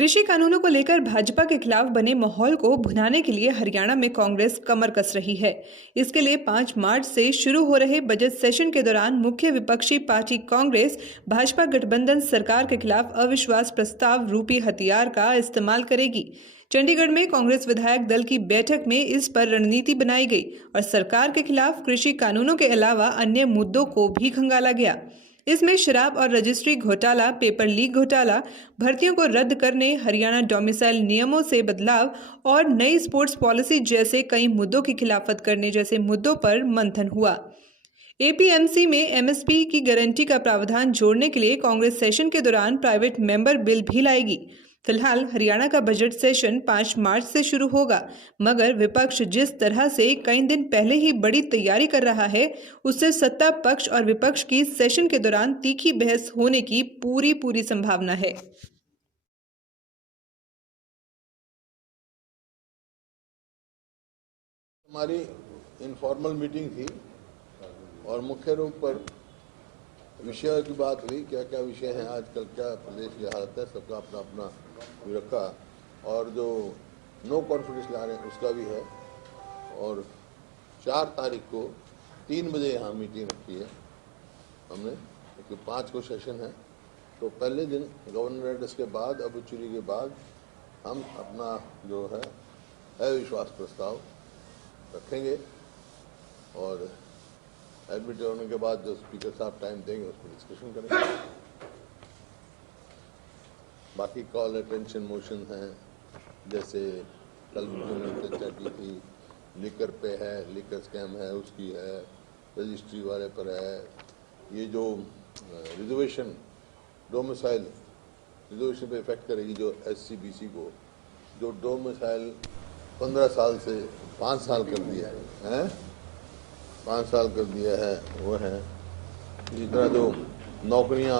कृषि कानूनों को लेकर भाजपा के खिलाफ बने माहौल को भुनाने के लिए हरियाणा में कांग्रेस कमर कस रही है। इसके लिए 5 मार्च से शुरू हो रहे बजट सेशन के दौरान मुख्य विपक्षी पार्टी कांग्रेस भाजपा गठबंधन सरकार के खिलाफ अविश्वास प्रस्ताव रूपी हथियार का इस्तेमाल करेगी। चंडीगढ़ में कांग्रेस विधायक दल की बैठक में इस पर रणनीति बनाई गई और सरकार के खिलाफ कृषि कानूनों के अलावा अन्य मुद्दों को भी खंगाला गया। इसमें शराब और रजिस्ट्री घोटाला, पेपर लीक घोटाला, भर्तियों को रद्द करने, हरियाणा डोमिसाइल नियमों से बदलाव और नई स्पोर्ट्स पॉलिसी जैसे कई मुद्दों की खिलाफत करने जैसे मुद्दों पर मंथन हुआ। एपीएमसी में एमएसपी की गारंटी का प्रावधान जोड़ने के लिए कांग्रेस सेशन के दौरान प्राइवेट मेंबर बिल भी लाएगी। फिलहाल हरियाणा का बजट सेशन 5 मार्च से शुरू होगा, मगर विपक्ष जिस तरह से कई दिन पहले ही बड़ी तैयारी कर रहा है, उससे सत्ता पक्ष और विपक्ष की सेशन के दौरान तीखी बहस होने की पूरी संभावना है। हमारी इनफॉर्मल मीटिंग थी और मुख्य रूप पर विषय की बात हुई। क्या क्या विषय हैं आजकल, क्या प्रदेश की हालत है, सबका अपना अपना रखा। और जो नो कॉन्फिडेंस ला रहे हैं उसका भी है। और 4 तारीख को 3 बजे यहाँ मीटिंग रखी है हमने, क्योंकि 5 को सेशन है। तो पहले दिन गवर्नर एड्रेस के बाद, अबचूरी के बाद हम अपना जो है अविश्वास प्रस्ताव रखेंगे और एडमिट होने के बाद जो स्पीकर साहब टाइम देंगे उस पर डिस्कशन करेंगे। बाकी कॉल अटेंशन मोशन हैं, जैसे कल उन्होंने चर्चा की थी, लिकर पे है, लिकर स्कैम है, उसकी है, रजिस्ट्री वाले पर है। ये जो रिजर्वेशन डोमिसाइल रिजर्वेशन पे इफेक्ट करेगी, जो SC/BC को जो डोमिसाइल 15 साल से 5 साल कर दिया है, 5 साल कर दिया है वो है। इसी तरह जो नौकरियां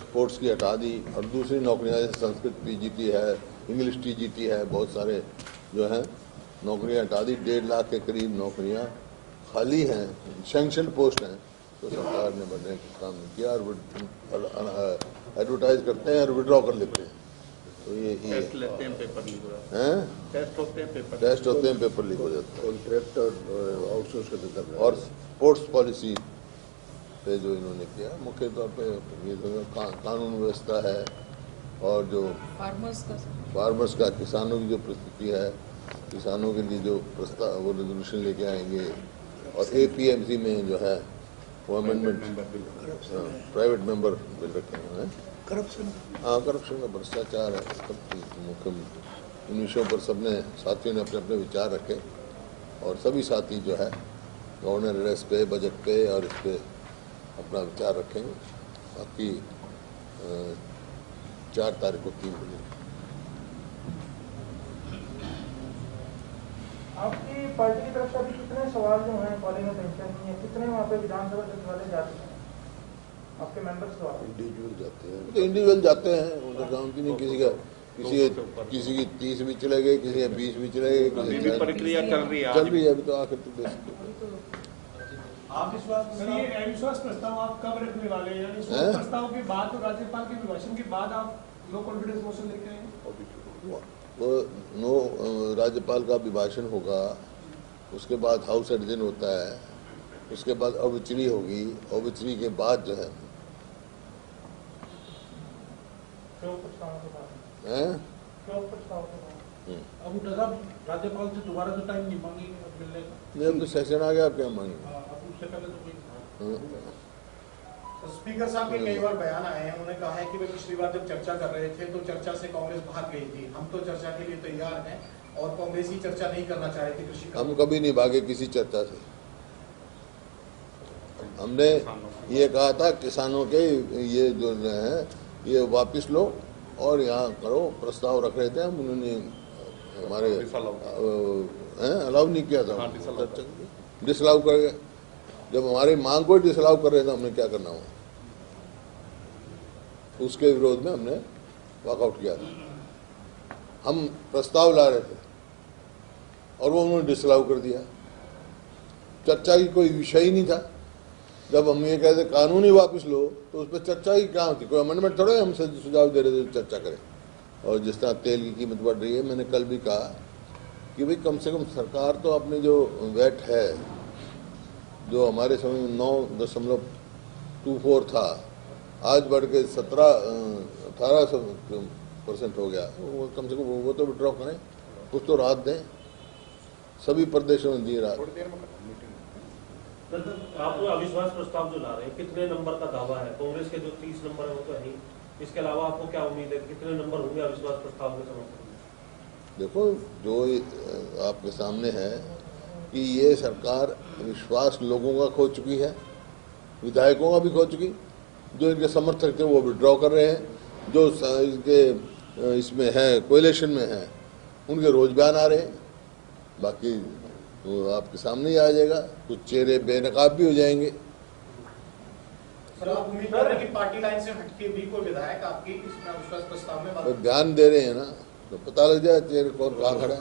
स्पोर्ट्स की हटा दी और दूसरी नौकरियां जैसे संस्कृत PGT है, इंग्लिश TGT है, बहुत सारे जो हैं नौकरियां हटा दी। 1.5 लाख के करीब नौकरियां खाली हैं, सैंक्शन पोस्ट हैं, तो सरकार ने बढ़ने का काम किया और एडवर्टाइज करते हैं और विड्रॉ कर लेते हैं। तो ये टेस्ट लेते हैं, पेपर लीक हो जाता है, टेस्ट होते हैं, पेपर लीक हो जाता है। कॉन्ट्रैक्ट और आउटसोर्स करते हैं। और स्पोर्ट्स पॉलिसी पे जो इन्होंने किया, मुख्य तौर पे ये जो कानून व्यवस्था है और जो फार्मर्स का किसानों की जो परिस्थिति है, किसानों के लिए जो प्रस्ताव वो रेजोल्यूशन लेके आएंगे। और APMC में जो है वो अमेंडमेंट प्राइवेट मेंबर बिल रखे हुए हैं। करप्शन का भ्रष्टाचार है, मुख्य इन विषयों पर सबने साथियों ने अपने अपने विचार रखे और सभी साथी जो है गवर्नर एड्रेस पे, बजट पे और इस पे अपना विचार रखेंगे। बाकी 4 तारीख को 3 बजे। आपकी पार्टी की तरफ से अभी कितने सवाल जो हैं कॉलिंग अटेंशन में, कितने वहाँ पे विधानसभा सचिवालय जाते हैं आपके मेंबर्स? तो इंडिविजुअल जाते हैं, तो इंडिविजुअल जाते हैं, उनका काम की नहीं। किसी की 30 भी चले गए, किसी के 20 भी चले गए, किसी प्रक्रिया चल रही है अभी तो आखिर तो देश अविश्वास प्रस्ताव आप कब रखने वाले हैं? यानी प्रस्ताव के बाद और राज्यपाल के अभिभाषण के बाद आप नो कॉन्फिडेंस मोशन लेके आए? तो नो राज्यपाल का अभिभाषण होगा, उसके बाद हाउस एडिशन होता है, उसके बाद अवचरी होगी, अवचरी के बाद जो है राज्यपाल से दोबारा तो टाइम नहीं मांगेंगे मिलने का? नहीं, अब तो सेशन आ गया, आप क्या मांगेंगे? उससे पहले तो स्पीकर साहब के कई बार बयान आए हैं, उन्होंने कहा है कि वे पिछली बार जब चर्चा कर रहे थे तो चर्चा से कांग्रेस भाग गई थी। हम तो चर्चा के लिए तैयार हैं और कांग्रेस ही चर्चा नहीं करना चाह रही थी कृषि। हम कभी नहीं भागे किसी चर्चा से। हमने ये कहा था किसानों के ये जो है ये वापिस लो और यहाँ करो, प्रस्ताव रख रहे थे हम, उन्होंने हमारे अलाउ नहीं किया था, डिसअलाउ कर गए। जब हमारी मांग को डिसअलाउ कर रहे थे, हमने क्या करना हुआ, उसके विरोध में हमने वॉकआउट किया था। हम प्रस्ताव ला रहे थे और वो उन्होंने डिसअलाउ कर दिया। चर्चा की कोई विषय ही नहीं था। जब हम ये कहते कानून ही वापस लो तो उस पर चर्चा ही क्या होती, कोई अमेंडमेंट थोड़ा हमसे सुझाव दे रहे थे चर्चा करें। और जिस तरह तेल की कीमत बढ़ रही है, मैंने कल भी कहा कि भाई कम से कम सरकार तो अपनी जो वैट है, जो हमारे समय में 9.24 था, आज बढ़ के 18% हो गया। वो कम से कम वो तो विड्रॉ करें, कुछ तो राहत दें। सभी प्रदेशों में दी राहत। आप अविश्वास प्रस्ताव जो ला रहे हैं, कितने नंबर का दावा है? कांग्रेस के जो 30 नंबर है वो तो है ही, इसके अलावा आपको क्या उम्मीद है, कितने नंबर होंगे अविश्वास प्रस्ताव के समर्थन में? देखो, जो आपके सामने है कि ये सरकार विश्वास लोगों का खो चुकी है, विधायकों का भी खो चुकी। जो इनके समर्थक थे वो विड्रॉ कर रहे हैं, जो इनके इसमें है, कोएलिशन में है, उनके रोज बयान आ रहे हैं। बाकी वो आपके सामने ही आ जाएगा, कुछ चेहरे बेनकाब भी हो जाएंगे। सर, आप उम्मीद कर रहे हैं कि पार्टी लाइन से हटके भी कोई विधायक आपकी इसमें अविश्वास प्रस्ताव में बयान दे रहे हैं ना, तो पता लग जाए चेहरे कौन कहाँ खड़ा है।